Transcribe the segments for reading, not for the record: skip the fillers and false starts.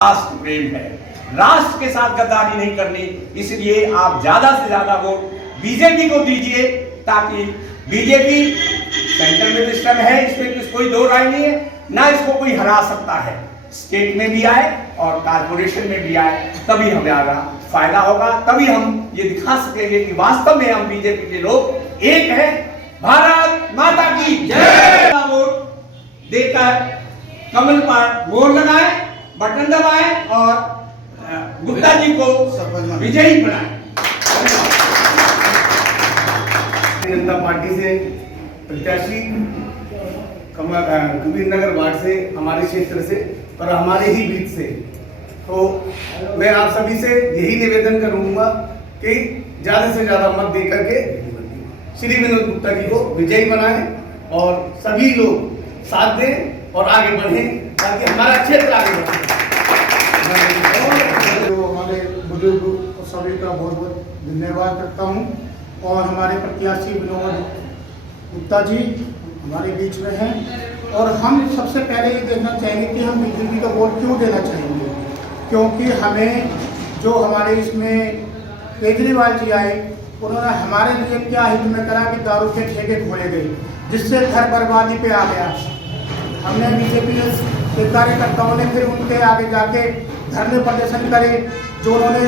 राष्ट्र प्रेम है, राष्ट्र के साथ गद्दारी नहीं करनी। इसलिए आप ज्यादा से ज्यादा वोट बीजेपी को दीजिए, ताकि बीजेपी सेंटर में सिस्टम है, इसमें कोई दो राय नहीं है, ना इसको कोई हरा सकता है। स्टेट में भी आए और कारपोरेशन में भी आए, तभी हमारा फायदा होगा, तभी हम ये दिखा सकेंगे कि वास्तव में हम बीजेपी के लोग एक हैं। भारत माता की जय। वोट देकर कमल पर मोहर लगाए, बटन दबाए और गुप्ता जी को विजयी बनाए। जनता पार्टी से प्रत्याशी कबीर नगर वार्ड से, हमारे क्षेत्र से और हमारे ही बीच से, तो मैं आप सभी से यही निवेदन करूंगा कि ज्यादा से ज्यादा मत देकर के श्री विनोद गुप्ता जी को विजयी बनाएं और सभी लोग साथ दें और आगे बढ़ें, ताकि हमारा क्षेत्र आगे बढ़े। जो हमारे बुजुर्ग सभी का बहुत बहुत धन्यवाद करता हूं। और हमारे प्रत्याशी विनोद गुप्ता जी हमारे बीच में हैं, और हम सबसे पहले ये देखना चाहेंगे कि हम बीजेपी का वोट क्यों देना चाहेंगे, क्योंकि हमें जो हमारे इसमें केजरीवाल जी आए, उन्होंने हमारे लिए क्या हित में करा कि दारू के ठेके खोले गए, जिससे घर बर्बादी पे आ गया। हमने बीजेपी के कार्यकर्ताओं ने फिर उनके आगे जाके धरने प्रदर्शन करे, जो उन्होंने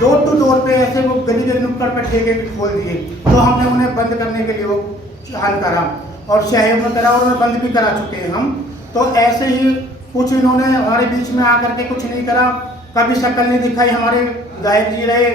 डोर टू डोर पे ऐसे वो गली गली नुक्कड़ पर ठेके खोल दिए, तो हमने उन्हें बंद करने के लिए वो चाहन करा और सहयोग में करा, और उन्हें बंद भी करा चुके हैं हम। तो ऐसे ही कुछ इन्होंने हमारे बीच में आकर के कुछ नहीं करा, कभी शक्ल नहीं दिखाई। हमारे विधायक जी रहे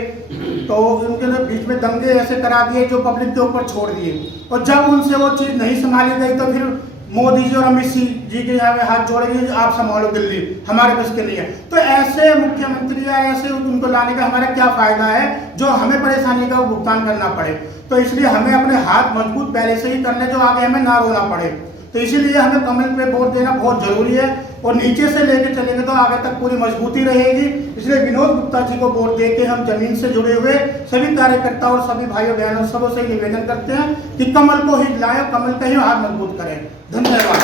तो उनके बीच में दंगे ऐसे करा दिए जो पब्लिक के ऊपर छोड़ दिए, और जब उनसे वो चीज़ नहीं संभाली गई तो फिर मोदी जी और अमित जी के यहाँ हाथ जोड़ेंगे, आप संभालो दिल्ली, हमारे बस के नहीं है। तो ऐसे मुख्यमंत्री या ऐसे उनको लाने का हमारा क्या फायदा है, जो हमें परेशानी का भुगतान करना पड़े। तो इसलिए हमें अपने हाथ मजबूत पहले से ही करने, जो आगे हमें ना रोना पड़े। तो इसीलिए हमें कमल पे वोट देना बहुत जरूरी है, और नीचे से लेके चलेंगे तो आगे तक पूरी मजबूती रहेगी। इसलिए विनोद गुप्ता जी को वोट देके हम जमीन से जुड़े हुए सभी कार्यकर्ता और सभी भाइयों बहनों सबों से निवेदन करते हैं कि कमल को ही लाएं, कमल का ही हाथ मजबूत करें। धन्यवाद।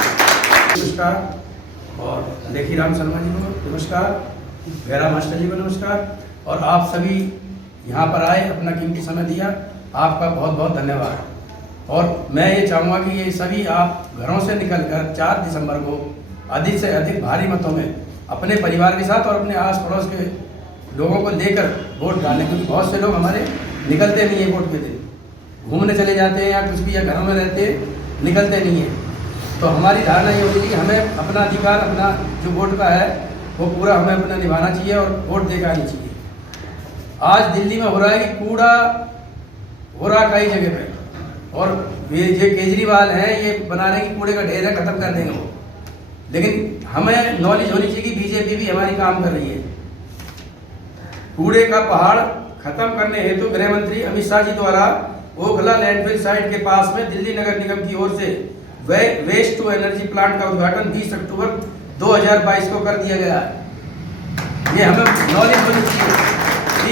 नमस्कार, और लेखी राम शर्मा जी को नमस्कार, गैरा मास्टर जी को नमस्कार, और आप सभी यहाँ पर आए, अपना कीमती समय दिया, आपका बहुत बहुत धन्यवाद। और मैं ये चाहूँगा कि ये सभी आप घरों से निकलकर 4 दिसंबर को अधिक से अधिक भारी मतों में अपने परिवार के साथ और अपने आस पड़ोस के लोगों को लेकर वोट डालें, क्योंकि बहुत से लोग हमारे निकलते नहीं है वोट के दिन, घूमने चले जाते हैं या कुछ भी, या घरों में रहते हैं, निकलते नहीं हैं। तो हमारी धारणा ये होती है कि हमें अपना अधिकार, अपना जो वोट का है वो पूरा हमें अपना निभाना चाहिए और वोट देकर आनी चाहिए। आज दिल्ली में हो रहा है कि कूड़ा हो रहा कई जगह पे, और ये जो केजरीवाल हैं ये बना रहे हैं कि कूड़े का ढेर है, खत्म कर देंगे वो। लेकिन हमें नॉलेज होनी चाहिए कि बीजेपी भी हमारी काम कर रही है। कूड़े का पहाड़ खत्म करने हेतु गृह मंत्री अमित शाह जी द्वारा ओखला लैंडफिल साइट के पास में दिल्ली नगर निगम की ओर से वेस्ट टू एनर्जी प्लांट का उद्घाटन 20 अक्टूबर 2022 को कर दिया गया है। ये हमें नॉलेज होनी चाहिए कि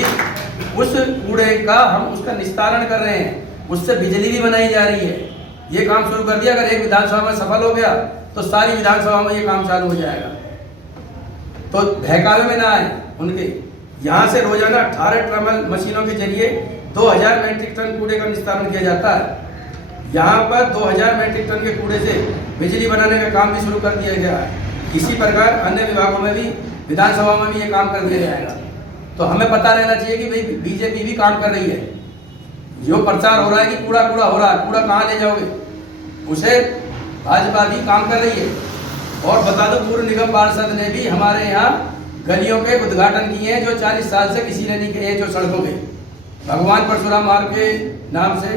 उस कूड़े का हम उसका निस्तारण कर रहे हैं, उससे बिजली भी बनाई जा रही है। ये काम शुरू कर दिया, अगर एक विधानसभा में सफल हो गया तो सारी विधानसभा में ये काम चालू हो जाएगा। तो बहकावे में ना आए उनके। यहाँ से रोजाना 18 ट्रमल मशीनों के जरिए 2000 मैट्रिक टन कूड़े का निस्तारण किया जाता है। यहाँ पर 2000 मैट्रिक टन के कूड़े से बिजली बनाने का काम भी शुरू कर दिया गया है। इसी प्रकार अन्य विभागों में भी, विधानसभा में भी ये काम कर दिया जाएगा। तो हमें पता रहना चाहिए कि भाई बीजेपी भी काम कर रही है। जो प्रचार हो रहा है कि कूड़ा कूड़ा हो रहा है, कूड़ा कहाँ ले जाओगे, उसे भाजपा भी काम कर रही है। और बता दो, पूर्व निगम पार्षद ने भी हमारे यहाँ गलियों के उद्घाटन किए हैं जो 40 साल से किसी ने नहीं किए, जो सड़कों के भगवान परशुराम मार्ग के नाम से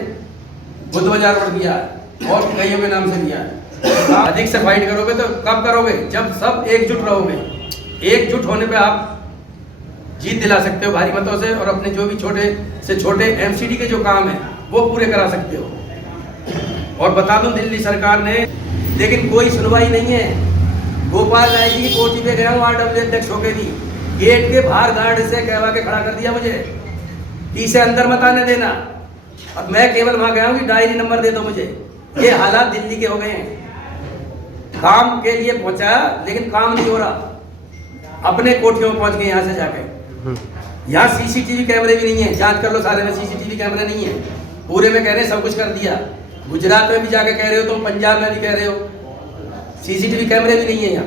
बुद्ध बाजार रोड किया है और कईयों के नाम से किया है। अधिक से फाइट करोगे तो कब करोगे, जब सब एकजुट रहोगे। एकजुट होने पे आप जीत दिला सकते हो भारी मतों से, और अपने जो भी छोटे से छोटे एमसीडी के जो काम है वो पूरे करा सकते हो। और बता दूं, दिल्ली सरकार ने, लेकिन कोई सुनवाई नहीं है। गोपाल राय जी की कोठी पे गया हूँ RW अध्यक्ष होके भी, गेट के बाहर गार्ड से कहवा के खड़ा कर दिया मुझे, पीछे अंदर मत आने देना। अब मैं केवल वहां गया हूँ कि डायरी नंबर दे दो मुझे। ये हालात दिल्ली के हो गए हैं। काम के लिए पहुंचाया लेकिन काम नहीं हो रहा। अपने कोठियों में पहुंच गए यहाँ से जाके। यहाँ सीसीटीवी कैमरे भी नहीं है, जांच कर लो सारे में सीसीटीवी कैमरे नहीं है। पूरे में कह रहे हैं सब कुछ कर दिया, गुजरात में भी जाके कह रहे हो, तुम पंजाब में भी कह रहे हो, सीसीटीवी कैमरे भी नहीं है यहाँ।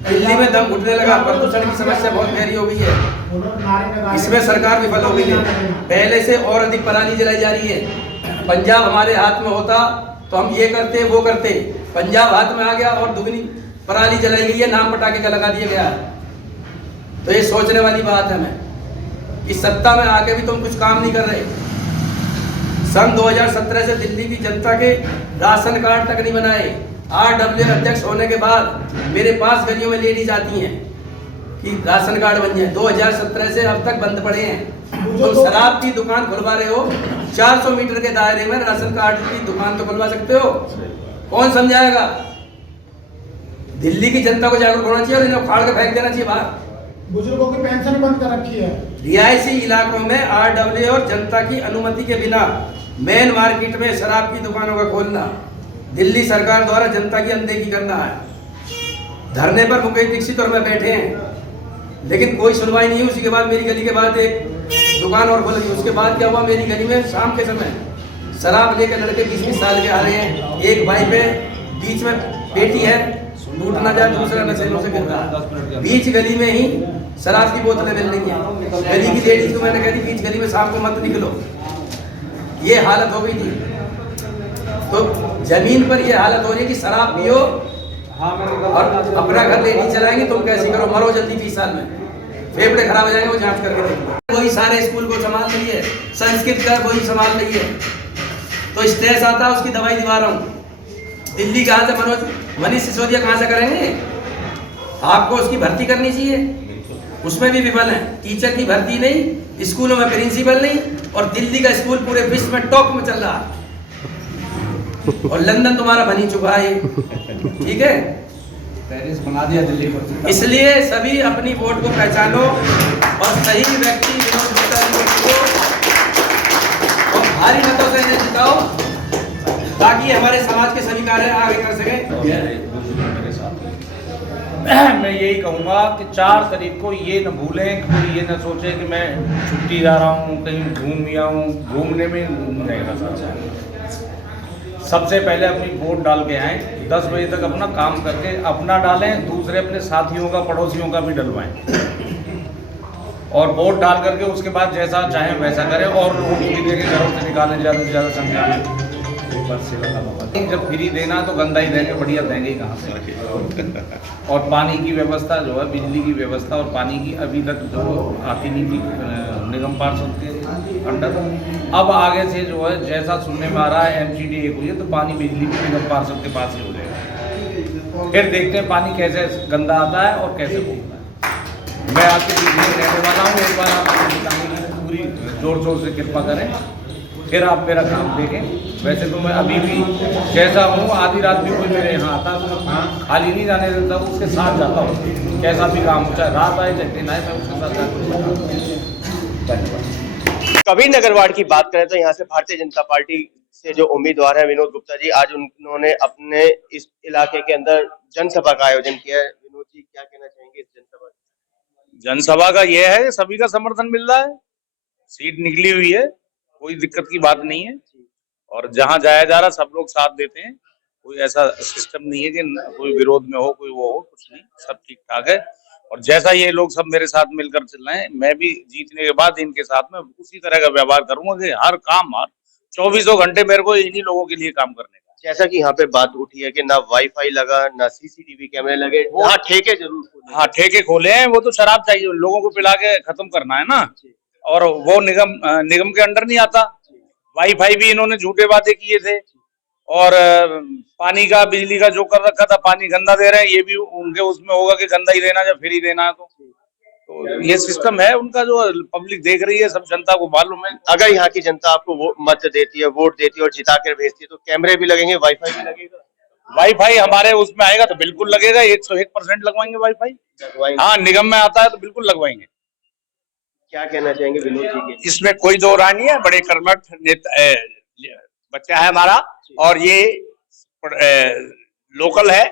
दिल्ली में दम घुटने लगा, प्रदूषण की समस्या बहुत गहरी हो गई है, इसमें सरकार विफल हो गई है। पहले से और अधिक पराली जलाई जा रही है। पंजाब हमारे हाथ में होता तो हम ये करते वो करते, पंजाब हाथ में आ गया और दुगनी पराली जलाई गई है, नाम पटाखे का लगा दिया गया है। तो ये सोचने वाली बात है हमें कि सत्ता में आके भी तुम कुछ काम नहीं कर रहे। सन 2017 से दिल्ली की जनता के राशन कार्ड तक नहीं बनाए। RWA अध्यक्ष होने के बाद मेरे पास गलियों में लेडीज आती हैं कि राशन कार्ड बन जाए। 2017 से अब तक बंद पड़े हैं। तो शराब की दुकान खुलवा रहे हो, 400 मीटर के दायरे में राशन कार्ड की दुकान तो खुलवा सकते हो, कौन समझाएगा? दिल्ली की जनता को जागरूक होना चाहिए और इन्हें उखाड़ के फेंक देना चाहिए बाहर। बुजुर्गों की पेंशन बंद कर रखी है। रिहायशी इलाकों में RWA और जनता की अनुमति के बिना मेन मार्केट में शराब की दुकानों का खोलना दिल्ली सरकार द्वारा जनता की अनदेखी करना है। धरने पर मुकेश दीक्षित और मैं बैठे हैं, लेकिन कोई सुनवाई नहीं हुई। उसी के बाद मेरी गली के बाद एक दुकान और खुल गई। उसके बाद क्या हुआ, मेरी गली में शाम के समय शराब लेकर लड़के 20-20 साल के आ रहे हैं। एक बाइक पे बीच में बेटी है, लूट ना जाए, दूसरा नशेलों से गिर रहा है। बीच गली में ही शराब की बोतलें मिल रही हैं। गली की लेडीज को मैंने कह दी बीच गली में शाम को मत निकलो, ये हालत हो गई थी। तो जमीन पर ये हालत हो रही है कि शराब पियो और अपना घर ले नहीं चलाएंगे, तुम कैसे करो, मरो जल्दी 20 साल में, फेफड़े खराब हो जाएंगे। वो जांच करके देखो। वही सारे स्कूल को संभाल रही है, संस्कृत का वही संभाल रही है। तो स्ट्रेस आता है, उसकी दवाई दिवा रहा हूँ। दिल्ली कहाँ से मनीष सिसोदिया कहाँ से करेंगे? आपको उसकी भर्ती करनी चाहिए, उसमें भी विफल है। टीचर की भर्ती नहीं, स्कूलों में प्रिंसिपल नहीं, और दिल्ली का स्कूल पूरे विश्व में टॉप में चल रहा है, और लंदन तुम्हारा बन ही चुका है। ठीक है, पेरिस बना दिया दिल्ली को। इसलिए सभी अपनी वोट को पहचानो और सही व्यक्ति विनोद गुप्ता जी को और भारी मतों से इन्हें जिताओ, ताकि हमारे समाज के सभी कार्य आगे कर सकें। मैं यही कहूँगा कि 4 तारीख को ये न भूलें, कोई ये न सोचे कि मैं छुट्टी जा रहा हूँ, कहीं घूम गया हूँ, घूमने में रहेगा सारा। सबसे पहले अपनी वोट डाल के आएँ, 10 बजे तक अपना काम करके अपना डालें, दूसरे अपने साथियों का, पड़ोसियों का भी डलवाएं, और वोट डाल करके उसके बाद जैसा चाहें वैसा करें, और लोगों को भी देके घरों से निकालें ज़्यादा से ज़्यादा संख्या में। जब फ्री देना तो गंदा ही देंगे, बढ़िया देंगे ही कहाँ से। और पानी की व्यवस्था जो है, बिजली की व्यवस्था और पानी की अभी तक जो आती नहीं थी निगम पार्षद के अंडर, अब आगे से जो है जैसा सुनने में आ रहा है MCD 1 हुई है, तो पानी बिजली भी निगम पार्षद के पास ही हो जाएगा। फिर देखते हैं पानी कैसे गंदा आता है और कैसे भूखता है। मैं आपके बीच में रहने वाला हूँ, एक बार आप बताने की पूरी जोर शोर से कृपा करें, फिर आप मेरा काम देखें। वैसे तो मैं अभी भी जैसा हूँ, आधी रात भी कोई मेरे यहाँ आता तो मैं खाली नहीं जाने देता हूँ, उसके साथ जाता हूँ, कैसा भी काम हो, चाहे रात आए चाहे दिन आए, मैं उसके साथ जाता हूँ। कबीर नगर वार्ड की बात करें तो यहाँ से भारतीय जनता पार्टी से जो उम्मीदवार है विनोद गुप्ता जी, आज उन्होंने अपने इस इलाके के अंदर जनसभा का आयोजन किया है। विनोद जी, क्या कहना चाहेंगे इस जनसभा? जनसभा का ये है, सभी का समर्थन मिल रहा है, सीट निकली हुई है, कोई दिक्कत की बात नहीं है, और जहां जाया जा रहा सब लोग साथ देते हैं। कोई ऐसा सिस्टम नहीं है कि कोई विरोध में हो, कोई वो हो, कुछ नहीं, सब ठीक ठाक है। और जैसा ये लोग सब मेरे साथ मिलकर चल रहे हैं, मैं भी जीतने के बाद इनके साथ में उसी तरह का व्यवहार करूंगा कि हर काम 24 घंटे मेरे को इन्हीं लोगों के लिए काम करने का। जैसा कि यहाँ पे बात उठी है कि ना वाईफाई लगा, ना CCTV कैमरे लगे, हाँ ठेके जरूर खोले। हाँ ठेके खोले हैं, वो तो शराब चाहिए लोगों को पिला के खत्म करना है ना, और वो निगम के अंडर नहीं आता। वाईफाई भी इन्होंने झूठे वादे किए थे, और पानी का, बिजली का जो कर रखा था, पानी गंदा दे रहे हैं, ये भी उनके उसमें होगा कि गंदा ही देना, जब फ्री देना है तो ये सिस्टम है उनका, जो पब्लिक देख रही है, सब जनता को मालूम है। अगर यहाँ की जनता आपको मत देती है, वोट देती है और जिता कर भेजती है, तो कैमरे भी लगेंगे, वाईफाई भी लगेगा? वाईफाई हमारे उसमें आएगा तो बिल्कुल लगेगा, 101% लगवाएंगे वाईफाई। हाँ, निगम में आता है तो बिल्कुल लगवाएंगे। क्या कहना चाहेंगे विनोद जी के? इसमें कोई दो राय नहीं है, बड़े कर्मठ बच्चा है हमारा, और ये लोकल है,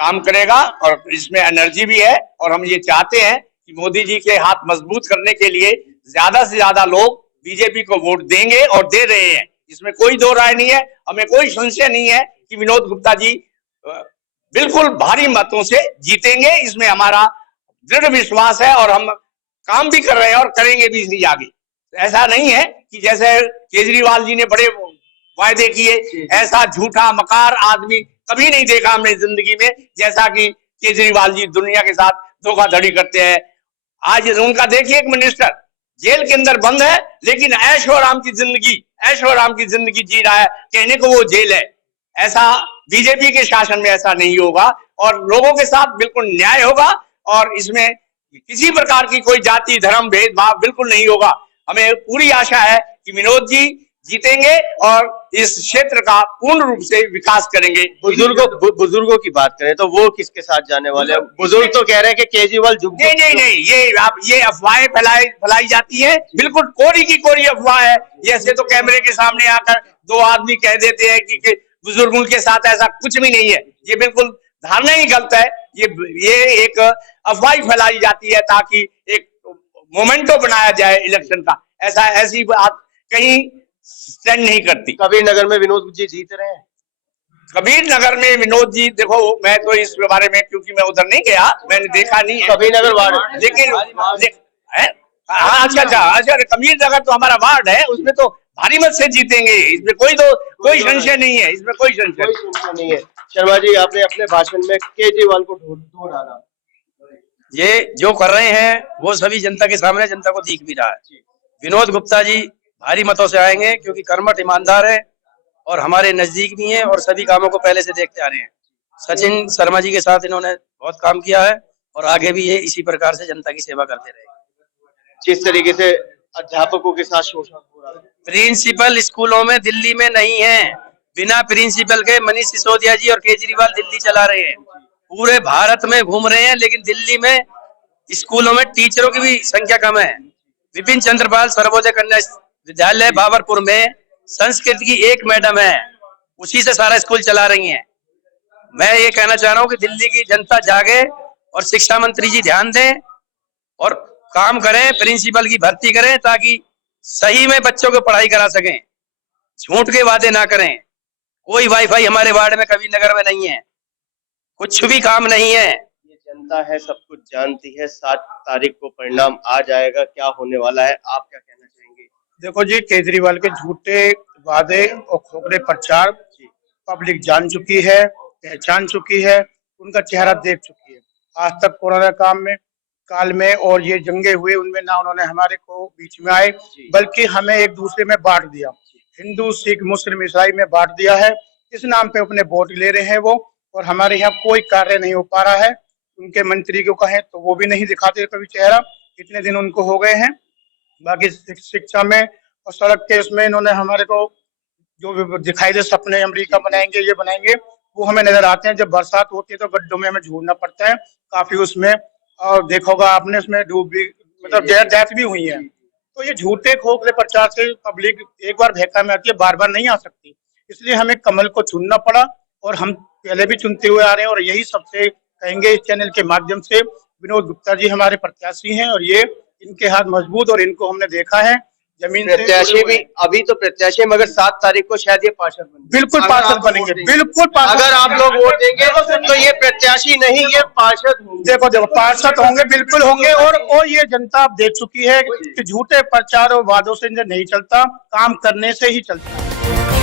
काम करेगा और इसमें एनर्जी भी है। और हम ये चाहते हैं कि मोदी जी के हाथ मजबूत करने के लिए ज्यादा से ज्यादा लोग बीजेपी को वोट देंगे और दे रहे हैं, इसमें कोई दो राय नहीं है। हमें कोई संशय नहीं है कि विनोद गुप्ता जी बिल्कुल भारी मतों से जीतेंगे, इसमें हमारा दृढ़ विश्वास है और हम काम भी कर रहे हैं और करेंगे भी इसलिए आगे। ऐसा नहीं है कि जैसे केजरीवाल जी ने बड़े वायदे किए, ऐसा झूठा मकार आदमी कभी नहीं देखा हमने जिंदगी में, जैसा कि केजरीवाल जी दुनिया के साथ धोखाधड़ी करते हैं। आज उनका देखिए, एक मिनिस्टर जेल के अंदर बंद है लेकिन ऐशो आराम की जिंदगी जी रहा है, कहने को वो जेल है। ऐसा बीजेपी के शासन में ऐसा नहीं होगा और लोगों के साथ बिल्कुल न्याय होगा और इसमें किसी प्रकार की कोई जाति धर्म भेदभाव बिल्कुल नहीं होगा। हमें पूरी आशा है कि विनोद जी जीतेंगे और इस क्षेत्र का पूर्ण रूप से विकास करेंगे। बुजुर्गों की बात करें तो वो किसके साथ जाने वाले हैं? बुजुर्ग तो कह रहे हैं कि केजरीवाल नहीं, ये अफवाहें फैलाई जाती है, बिल्कुल कोरी की कोरी अफवाह है। जैसे तो कैमरे के सामने आकर दो आदमी कह देते हैं कि बुजुर्गों के साथ ऐसा कुछ भी नहीं है, ये बिल्कुल धारणा ही गलत है। ये एक अफवाह फैलाई जाती है ताकि एक मोमेंटो बनाया जाए इलेक्शन का, ऐसी बात कहीं स्टैंड नहीं करती। कबीर नगर में विनोद जी जीत रहे हैं। कबीर नगर में विनोद जी, देखो मैं तो इस बारे में, क्योंकि मैं उधर नहीं गया, मैंने देखा नहीं है कबीर नगर वार्ड, लेकिन अच्छा कबीर नगर तो हमारा वार्ड है, उसमें तो भारी मत से जीतेंगे, इसमें कोई संशय नहीं है, इसमें कोई संशय नहीं है। शर्मा जी, आपने अपने भाषण में केजरीवाल को धो डाला। ये जो कर रहे हैं वो सभी जनता के सामने, जनता को दिख भी रहा है। विनोद गुप्ता जी भारी मतों से आएंगे क्योंकि कर्मठ ईमानदार है और हमारे नजदीक भी हैं और सभी कामों को पहले से देखते आ रहे हैं। सचिन शर्मा जी के साथ इन्होंने बहुत काम किया है और आगे भी ये इसी प्रकार से जनता की सेवा करते रहेंगे। जिस तरीके से अध्यापकों के साथ शोषण हो रहा है, प्रिंसिपल स्कूलों में दिल्ली में नहीं है, बिना प्रिंसिपल के मनीष सिसोदिया जी और केजरीवाल दिल्ली चला रहे हैं, पूरे भारत में घूम रहे हैं, लेकिन दिल्ली में स्कूलों में टीचरों की भी संख्या कम है। विपिन चंद्रपाल सर्वोदय कन्या विद्यालय बाबरपुर में संस्कृत की एक मैडम है, उसी से सारा स्कूल चला रही हैं। मैं ये कहना चाह रहा हूँ कि दिल्ली की जनता जागे और शिक्षा मंत्री जी ध्यान दें और काम करें, प्रिंसिपल की भर्ती करें ताकि सही में बच्चों को पढ़ाई करा सकें, झूठ के वादे ना करें। कोई वाईफाई हमारे वार्ड में कबीर नगर में नहीं है, कुछ भी काम नहीं है। ये जनता है, सब कुछ जानती है। 7 तारीख को परिणाम आ जाएगा, क्या होने वाला है, आप क्या कहना चाहेंगे? देखो जी, केजरीवाल के झूठे वादे और खोखले प्रचार पब्लिक जान चुकी है, पहचान चुकी है, उनका चेहरा देख चुकी है। आज तक कोरोना काल में और ये जंगे हुए, उनमें ना उन्होंने हमारे को बीच में आए, बल्कि हमें एक दूसरे में बांट दिया, हिंदू सिख मुस्लिम ईसाई में बांट दिया है। इस नाम पे अपने वोट ले रहे हैं वो, और हमारे यहाँ कोई कार्य नहीं हो पा रहा है। उनके मंत्री को कहें तो वो भी नहीं दिखाते कभी चेहरा, इतने दिन उनको हो गए हैं। बाकी शिक्षा में और सड़क के उसमें इन्होंने हमारे को जो दिखाई दे सपने, अमेरिका बनाएंगे, ये बनाएंगे, वो हमें नजर आते हैं। जब बरसात होती है तो गड्ढों में हमें झूलना पड़ता है काफी उसमें, और देखोगा आपने उसमें डूब भी, मतलब डेथ भी हुई है। तो ये झूठे खोखले प्रचार से पब्लिक एक बार भैका में आती है, बार बार नहीं आ सकती। इसलिए हमें कमल को चुनना पड़ा और हम पहले भी चुनते हुए आ रहे हैं, और यही सबसे कहेंगे इस चैनल के माध्यम से, विनोद गुप्ता जी हमारे प्रत्याशी हैं और ये इनके हाथ मजबूत, और इनको हमने देखा है जमीन प्रत्याशी भी, अभी तो प्रत्याशी, मगर 7 तारीख को शायद ये पार्षद बनेंगे। बिल्कुल पार्षद बनेंगे, बिल्कुल पार्षद। अगर आप लोग वोट देंगे तो ये प्रत्याशी नहीं, ये पार्षद होंगे। देखो पार्षद होंगे, बिल्कुल होंगे। और ये जनता अब देख चुकी है कि झूठे प्रचार और वादों से नहीं चलता, काम करने से ही चलता है।